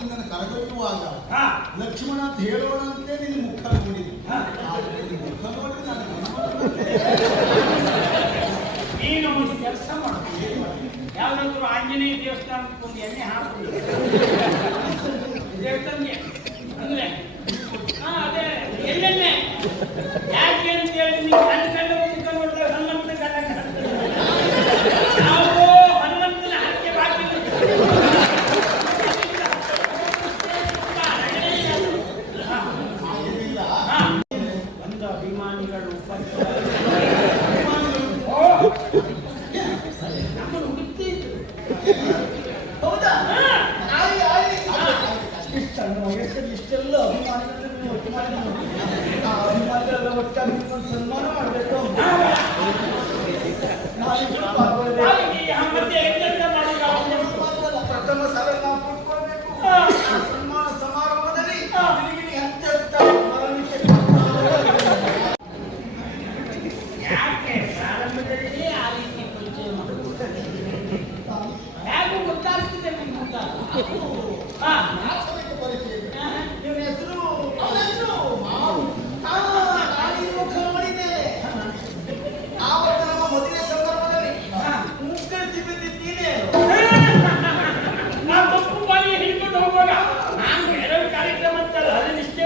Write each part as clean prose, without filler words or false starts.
ನಿನ್ನನ್ನು ಕರೆದೊಯ್ಯುವಾಗ ಲಕ್ಷ್ಮಣ ಅಂತ ಹೇಳೋಣ ಅಂತ ನಿನ್ನ ಮುಖ ನೋಡಿದೆ. ಮುಖ ನೋಡಿ ನೀನು ಒಂದು ಕೆಲಸ ಮಾಡ್ತೀನಿ, ಯಾವ್ದಾದ್ರು ಆಂಜನೇಯ ದೇವಸ್ಥಾನಕ್ಕೆ ಒಂದು ಎಣ್ಣೆ ಹಾಕಿ ದೇವಸ್ಥಾನಕ್ಕೆ ಅಂದ್ರೆ ಅದೇ ಎಲ್ಲೆಣ್ಣೆ ಯಾಕೆ ಅಂತ ಹೇಳಿ ನೀವು ಕಣ್ಣು ಕಂಡು ಮುಖ ನೋಡಿದ್ರೆ ಹನುಮಂತನ ಕಂಡ ಕಾಣ್ತದೆ. ನಾವು ಹನುಮಂತನ ಹರಕೆ ಬಾಕಿ ಒಂದು ಅಭಿಮಾನಿಗಳು ನಮ್ಮನ್ನು ಹುಡುಕ್ತಿದ್ರು. ಹೌದಾ? ಸಣ್ಣ ವಯಸ್ಸಲ್ಲಿ ಇಷ್ಟೆಲ್ಲ ಅಭಿಮಾನಿಗಳನ್ನ ಒಟ್ಟು ಮಾಡಿ ಆ ಅಭಿಮಾನಿಗಳೆಲ್ಲ ಒಟ್ಟಾಗಿ ಒಂದು ಸನ್ಮಾನ ಮಾಡಬೇಕು. ಪ್ರಥಮ ಸಲ ನಾವು ಕೊಟ್ಕೊಳ್ಬೇಕು. ಸನ್ಮಾನ ಸಮಾರಂಭದಲ್ಲಿ ಯಾಕೆ ಪ್ರಾರಂಭದಲ್ಲಿ ಆ ರೀತಿ ಪರಿಚಯ ಮಾಡಿಕೊಡ್ತಾರೆ? ಹೇಗೂ ಗೊತ್ತಾಗ್ತಿದೆ ನಿಮ್ಗೆ ನಿಮ್ಮ ಹೆಸರು ಮುಖ ಮಾಡಿದ್ದೇನೆ. ಆವತ್ತು ನಮ್ಮ ಮದುವೆ ಸಂದರ್ಭದಲ್ಲಿ ಮುಕ್ಕಳಿಸಿ ಬಿದ್ದಿದ್ದೀನಿ. ನಾನು ತಪ್ಪು ಬಾಲಿಗೆ ಹಿಡ್ಕೊಂಡು ಹೋಗುವಾಗ ನಾನು ಎರಡು ಕಾರ್ಯಕ್ರಮ ಅಂತಲ್ಲ ಅದನ್ನಿಷ್ಟೇ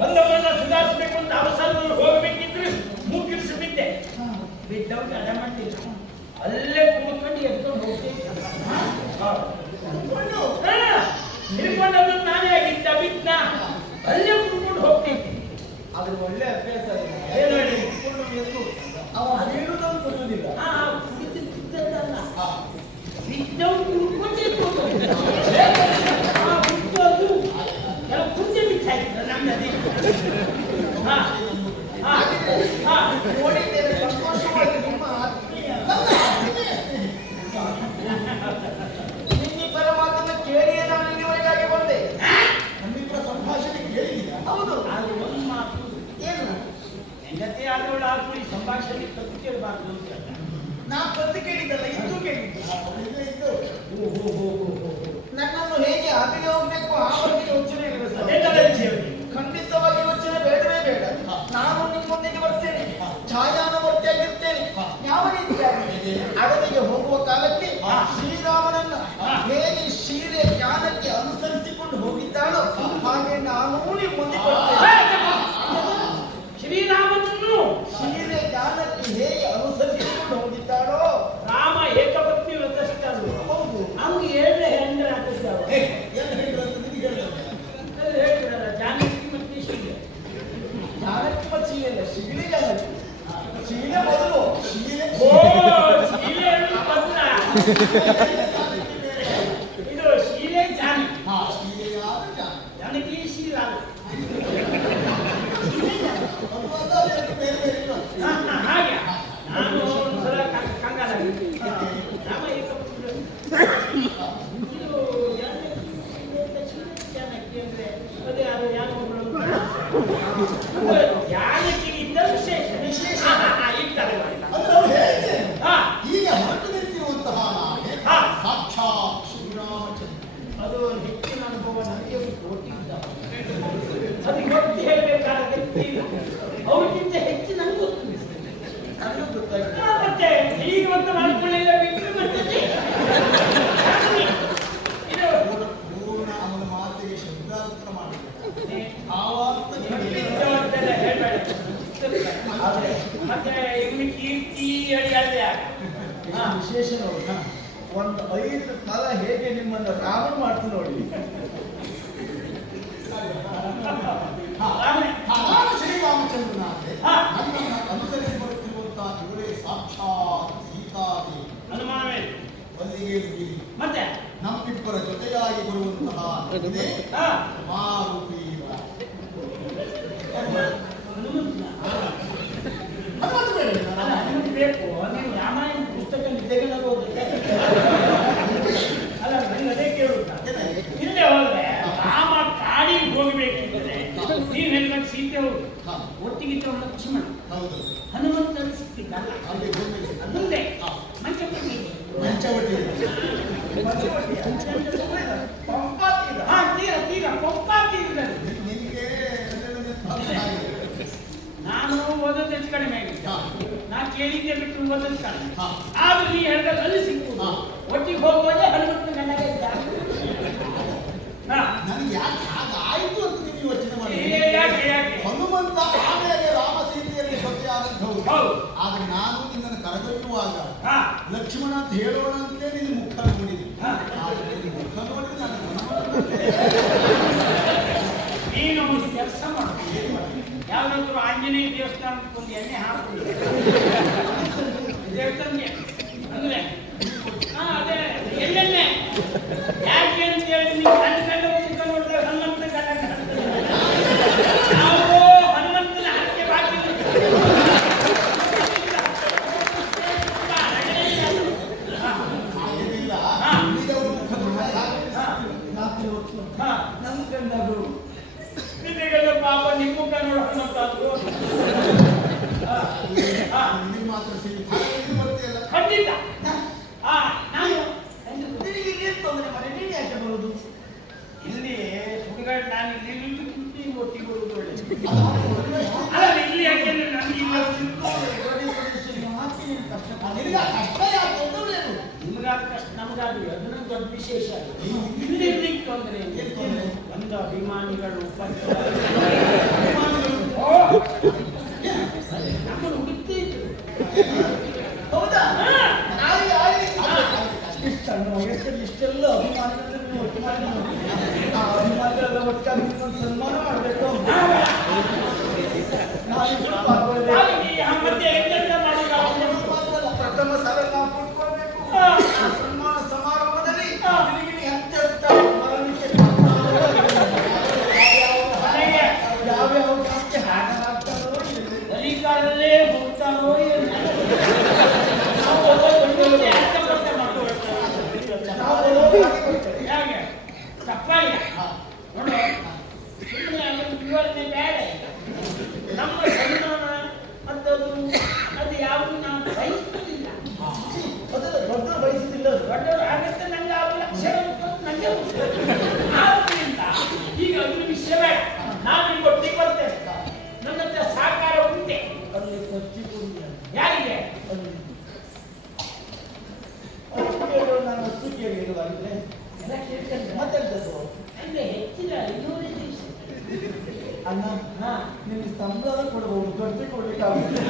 ಬಂದವರೆಲ್ಲ ಸುಧಾರಿಸಬೇಕು ಅಂತ ಅವಸರದಲ್ಲಿ ಹೋಗಬೇಕಿದ್ರೆ ಮುಗಿಸಿ ಬಿದ್ದೆ. ಬಿದ್ದವ್ರು ಅಡ ಮಾಡ್ತಿಲ್ಲ, ಅಲ್ಲೇ ಕೂತ್ಕೊಂಡು ಎದ್ಕೊಂಡು ಹೋಗ್ತಿದ್ದೆ. ಹಿಡ್ಕೊಂಡದ್ದು ನಾನೇ ಆಗಿದ್ದ ಬಿದ್ದ ಅಲ್ಲೇ ಕೂತ್ಕೊಂಡು ಹೋಗ್ತಿದ್ದೆ. ಅದ್ರ ಒಳ್ಳೆ ಅಭ್ಯಾಸ ಏನು ಹೇಳಿ ಅವ ಹೇಳುವುದನ್ನು ಕೊಡುವುದಿಲ್ಲ. ಬಿದ್ದದ್ದಲ್ಲ ಬಿದ್ದವ್ರು ಕೂತ್ಕೊಂಡೇ ಬಿದ್ದೋದು ಕೆಲವು ಕುಂದೆ ಬಿಚ್ಚಾಯ್ತು ನಮ್ಮಲ್ಲಿ. ನೋಡಿದ್ದೇನೆ, ಸಂತೋಷವಾಯಿತು. ನಿಮ್ಮ ಆತ್ಮೀಯ ನಿನ್ನಿಬ್ಬರ ಮಾತನ್ನು ಕೇಳಿಯೇ ನಾನು ಇಲ್ಲಿವರೆಗಾಗಿ ಬಂದೆ. ನಮ್ಮಿಬ್ಬರ ಸಂಭಾಷಣೆ ಕೇಳಿಲ್ಲ. ಹೌದು, ಅದು ಒಂದು ಮಾತು ಏನು ಹೆಂಡತಿ ಆದವಳು ಆದ್ರೂ ಈ ಸಂಭಾಷಣೆ ತಪ್ಪು ಕೇಳಬಾರ್ದು ಅಂತ ನಾ ಕದ್ದು ಕೇಳಿದ್ದಲ್ಲ, ಇದ್ದು ಕೇಳಿದ್ದೆ. ನನ್ನನ್ನು ಹೇಗೆ ಅಲ್ಲಿಗೆ ಹೋಗ್ಬೇಕು ಆ ಬಗ್ಗೆ ಯೋಚನೆ ಖಂಡಿತವಾಗಿ ಯೋಚನೆ ಬೇಡವೇ ಬೇಡ. ನಾನು ನಿಮ್ಮೊಂದಿಗೆ ಬರ್ತೇನೆ, ಛಾಯಾನುವರ್ತಿಯಾಗಿರ್ತೇನೆ. ಯಾವ ರೀತಿಯಾಗಿ ಅಡವಿಗೆ ಹೋಗುವ ಕಾಲಕ್ಕೆ ಶ್ರೀರಾಮನನ್ನ ಹೇಗೆ ಶೀರೆ ಜ್ಞಾನಕ್ಕೆ ಅನುಸರಿಸಿಕೊಂಡು ಹೋಗಿದ್ದಾಳೋ ಹಾಗೆ ನಾನು ನಿಮ್ಮೊಂದಿಗೆ ಬರ್ತೇನೆ. ಶ್ರೀರಾಮನನ್ನು ಶೀರೆ ಜ್ಞಾನಕ್ಕೆ ಹೇಗೆ ಅನುಸರಿಸಿಕೊಂಡು ಹೋಗಿದ್ದಾಳೋ. ರಾಮ ಏಕಪತ್ನಿ ವ್ರತಸ್ಥರು. ಹೌದು, ಅವ್ನಿಗೆ ಏಳನೇ ಹೆಂಡರ ಹಾಕಿದ್ದಾವ ಹೇಳಿದ್ರಲ್ಲ ಜಾನಕಿ ಮತ್ತೆ ಶೀಲೆ. ಜಾನಕಿ ಮತ್ತು ಶೀಲೆ ಶೀಲೆ ಜಾನಕಿ ಶೀಲೆ ಮೊದಲು ಶೀಲೆ ಶೀಲೆ ಬಂದ ಇದು ಶೀಲೆ ಜಾನಕಿ. ಜಾನಕಿ ಶೀಲ ಹಾಗೆ ನಾನು ಒಂದ್ಸಲ ಕಂಗಾಲಾಗಿ ರಾಮ ಏಕಪತ್ನಿ ಇದು ಜಾನಕಿ ಅಂದ್ರೆ ಅದೇ ಅದು ಯಾರು ಜಾನಕಿ ಇದ್ದ ವಿಶೇಷ ಇರ್ತಾರೆ. ಈಗ ಹೊರಟು ನಿಂತಿರುವಂತಹ ಸಾಕ್ಷಾತ್ ಶ್ರೀರಾಮಚಂದ್ರ. ಅದು ಹೆಚ್ಚಿನ ಅನುಭವ ನನಗೆ ಕೊಟ್ಟಿದ್ದ. ಅದು ಗೊತ್ತಿ ಹೇಳಬೇಕಾದ ವ್ಯಕ್ತಿ ಅವ್ರಿಗಿಂತ ಹೆಚ್ಚು ನನಗೆ ಗೊತ್ತಾಗಿದೆ. ಮತ್ತೆ ಈಗ ಮತ್ತೆ ಮಾಡ್ಕೊಳ್ಳಿಲ್ಲ ಬಿಟ್ಟು ಬರ್ತದೆ. ಪೂರ್ಣ ಅವನ ಮಾತಿಗೆ ಶಬ್ದಾರ್ಥ ಮಾಡಬೇಕು. ಮತ್ತೆ ಇವನು ಕೀರ್ತಿ ಹೇಳಿ ಅಲ್ಲೇ ವಿಶೇಷ ನೋಡಿ, ಒಂದು 5 ಕಾಲ ಹೇಗೆ ನಿಮ್ಮನ್ನು ರಾವಣ ಮಾಡ್ತು ನೋಡಿ. ಶ್ರೀರಾಮಚಂದ್ರನ ನನ್ನನ್ನು ಅನುಸರಿಸಿ ಬರುತ್ತಿರುವಂತಹ ಇವರೇ ಸಾಕ್ಷಾತ್ ಸೀತಾದೇವಿ. ಅನುಮಾನವೇ ಅಲ್ಲಿಗೆ ಮತ್ತೆ ನಮ್ಮಿಬ್ಬರ ಜೊತೆಯಾಗಿ ಬರುವಂತಹ ಮಾರುತಿ ಬೇಕು. ನೀವು ರಾಮಾಯಣ ಪುಸ್ತಕ ನಿದ್ದೆಗೆ ಓದುತ್ತೆ ಅಲ್ಲ, ನಂಗೆ ಅದೇ ಕೇಳುತ್ತ. ಹಿಂದೆ ಹೋದ್ರೆ ರಾಮ ಕಾಡಿಗೆ ಹೋಗಬೇಕಿದ್ರೆ ನೀವು ಹೇಳಿದಾಗ ಸೀತೆ ಹೋಗಿ ಒಟ್ಟಿಗಿದ್ದ ಲಕ್ಷ್ಮಣ ಹನುಮಂತನ ಸಿಕ್ಕಿದ್ದಲ್ಲ. ಮುಂದೆ ಮಂಚಪಟ್ಟಿ ಕೇಳಿದ್ದೆ ಬಿಟ್ಟು ಬದುಕ್ತಾನೆ. ಹಾ. ಆದ್ರೆ ನೀ ಹೇಳಿದಲ್ಲಿ ಸಿಗ್ಬೋದು. ಹಾ. ಒಟ್ಟಿಗೆ ಹೋಗೋದೇ ಹನುಮಂತನ ಗಂಡಗ ಇದ್ದ. ಹಾ. ನನಗೆ ಯಾಕೆ ಹಾಗಾಯ್ತು ಅಂತ ನೀವು ಯೋಚನೆ ಮಾಡಿ. ಯಾಕೆ ಯಾಕೆ? ಹನುಮಂತ ಆಮೇಲೆ ರಾಮ ಸೀತೆಯರಿಗೆ ಪತಿಯಾದಂಥವ್ರು. ಹೌದು. ಆದ್ರೆ ನಾನು ನಿನ್ನನ್ನು ಕರೆದೊಯ್ಯುವಾಗ ಹಾ. ಲಕ್ಷ್ಮಣ ಅಂತ ಹೇಳೋಣ ಅಂತಲೇ ನಿನ್ನ ಮುಖ ನೋಡಿದೆ. ಹಾ. ಆದ್ರೆ ನಿನ್ನ ಮುಖ ನೋಡಿದ್ರೆ ನನಗೆ ನೀನು ಒಂದು ಕೆಲಸ ಮಾಡ್ತೀನಿ. ಯಾವ್ದಾದ್ರು ಆಂಜನೇಯ ದೇವಸ್ಥಾನಕ್ಕೆ ಒಂದು ಎಣ್ಣೆ ಹಾಕುದು ದೇವಸ್ಥಾನಕ್ಕೆ ಅಂದ್ರೆ ಅದೇ ಎಣ್ಣೆಣ್ಣೆ ಯಾಕೆ ಅಂತ ಹೇಳಿ ನೀವು ಗಂಡ ಮುಖ ನೋಡಿದ್ರೆ ಹನುಮಂತ ಗಂಡ ಕಾಣ್ತದೆ. ನಾವು ಹನುಮಂತನ ಹರಕೆ ಬಾಕಿ ಹಾಗೇನಿಲ್ಲ. ಹಾ. ಉಳಿದವರ ಮುಖ ನೋಡಿ ರಾತ್ರಿ ಹೊತ್ತು ನನ್ನ ಗಂಡರು ನಿನ್ನೆಗೆಲ್ಲ ಪಾಪ ನಿಮ್ಮ ಮುಖ ನೋಡ ಹನುಮಂತಾದ್ರು. ನಿನಗೆ ಮಾತ್ರ ಸಿಗುತ್ತೆ. ಹಾಗಾಗಿ ಬರ್ತೀಯಲ್ಲ. ಖಂಡಿತ ನಾನು ನಿನಗೆ ಏನು ತೊಂದರೆ ಮಾಡಿ ನೀನು ಯಾಕೆ ಬರೋದು? ಇಲ್ಲಿ ಸುಡುಗಾಡು ನಾನು ಇಲ್ಲಿ ಕುಂತಿ ಒಟ್ಟಿಗೆ ಬರುವುದು ಒಳ್ಳೆದು. ಯಾಕೆ ಅಲ್ಲ ಇಲ್ಲಿ ಯಾಕೆಂದ್ರೆ ನನಗೆ ಇಲ್ಲ ನಿನಗೆ ಕಷ್ಟ ಯಾಕೆ ತೊಂದರೇನು? ನಿಮಗಾದ ಕಷ್ಟ ನಮಗಾದ್ರೂ ಅದು ನಂಗೆ ದೊಡ್ಡ ವಿಶೇಷ. ಇಲ್ಲಿರ್ಲಿಕ್ಕೆ ತೊಂದರೆ ಒಂದು ಅಭಿಮಾನಿಗಳು ನಮ್ಮನ್ನು ಹುಡುಕ್ತಿ ಇದ್ರು. ಹೌದಾ? ಹಾ. ನಾಳೆ ಇಷ್ಟು ಸಣ್ಣ ವಯಸ್ಸಲ್ಲಿ ಇಷ್ಟೆಲ್ಲ ಅಭಿಮಾನಿಗಳನ್ನ ನೀವು ಒಟ್ಟು ಮಾಡಿ ಆ ಅಭಿಮಾನಿಗಳೆಲ್ಲ ಒಟ್ಟಾಗಿ ನಿಮ್ಮನ್ನು ಸನ್ಮಾನ ಮಾಡಬೇಕು. ನಾವಿಬ್ಬರು ಪಾಲ್ಗೊಳ್ಬೇಕು. ಮತ್ತೆ ಹೆಂಗೆಂತ ಮಾಡೋದು ಪ್ರಥಮ ಸಲ ನಾವು ಕೊಟ್ಕೊಳ್ಬೇಕು. ಹಾ. ಆ ಸನ್ಮಾನ ಸಮಾರಂಭದಲ್ಲಿ ಹಾ. ನಿನಗೆ ಹಂತ ಮರಣಿಕೆ ಮನೆಗೆ ಯಾವ್ಯಾವ ಜಾಸ್ತಿ ಹಾಗಾಗ್ತಾರೋ ಅಧಿಕಾರಲ್ಲೇ ಹೋಗ್ತಾನೋ ನಾವು ಒಬ್ಬೊಬ್ಬರಿಗೆ ಅರ್ಥಪತ್ರ ಮಾಡ್ಕೊಳ್ತೇವೆ. ಹೇಗೆ ತಪ್ಪಾಗಿ ನೋಡು ಸುಮ್ಮನೆ ಅದನ್ನು ವಿವರಣೆ ಬೇಡ. ನಮ್ಮ ಸನ್ಮಾನ ಮತ್ತದು ಅದು ಯಾವುದು ನಾವು ಬಯಸುವುದಿಲ್ಲ. ಅದೆಲ್ಲ ದೊಡ್ಡ ಬಯಸುತ್ತಿಲ್ಲ. ದೊಡ್ಡವರು ಆಗತ್ತೆ ನಂಗೆ ಆ ಲಕ್ಷಣ ನಂಗೆ ಆದ್ದರಿಂದ ಈಗ ಅದ್ರ ವಿಷಯ ಬೇಡ. ನಾನು ನಿಮ್ಗೆ ಒಟ್ಟಿಗೆ ಬರ್ತೇನೆ. ನನ್ನ ಹತ್ರ ಸಹಕಾರ ಉಂಟೆ. ಅಲ್ಲಿ ಖರ್ಚಿಗೆ ಯಾರಿಗೆ ಅಲ್ಲಿ ಕೇಳು. ನಾನು ಅಷ್ಟು ಕೇಳಿರುವಾಗಿದ್ರೆ ಎಲ್ಲ ಕೇಳ್ಕೊಂಡ್ರೆ ಮಾತಾಡ್ತದ್ದು ಅಂದ್ರೆ ಹೆಚ್ಚಿನ 500 ದಿವಸ ಅಣ್ಣ ಹಾ ನಿಮಗೆ ಸಂಬಳ ಕೊಡಬಹುದು, ದೊಡ್ಡ ಕೊಡ್ಲಿಕ್ಕಾಗುತ್ತೆ.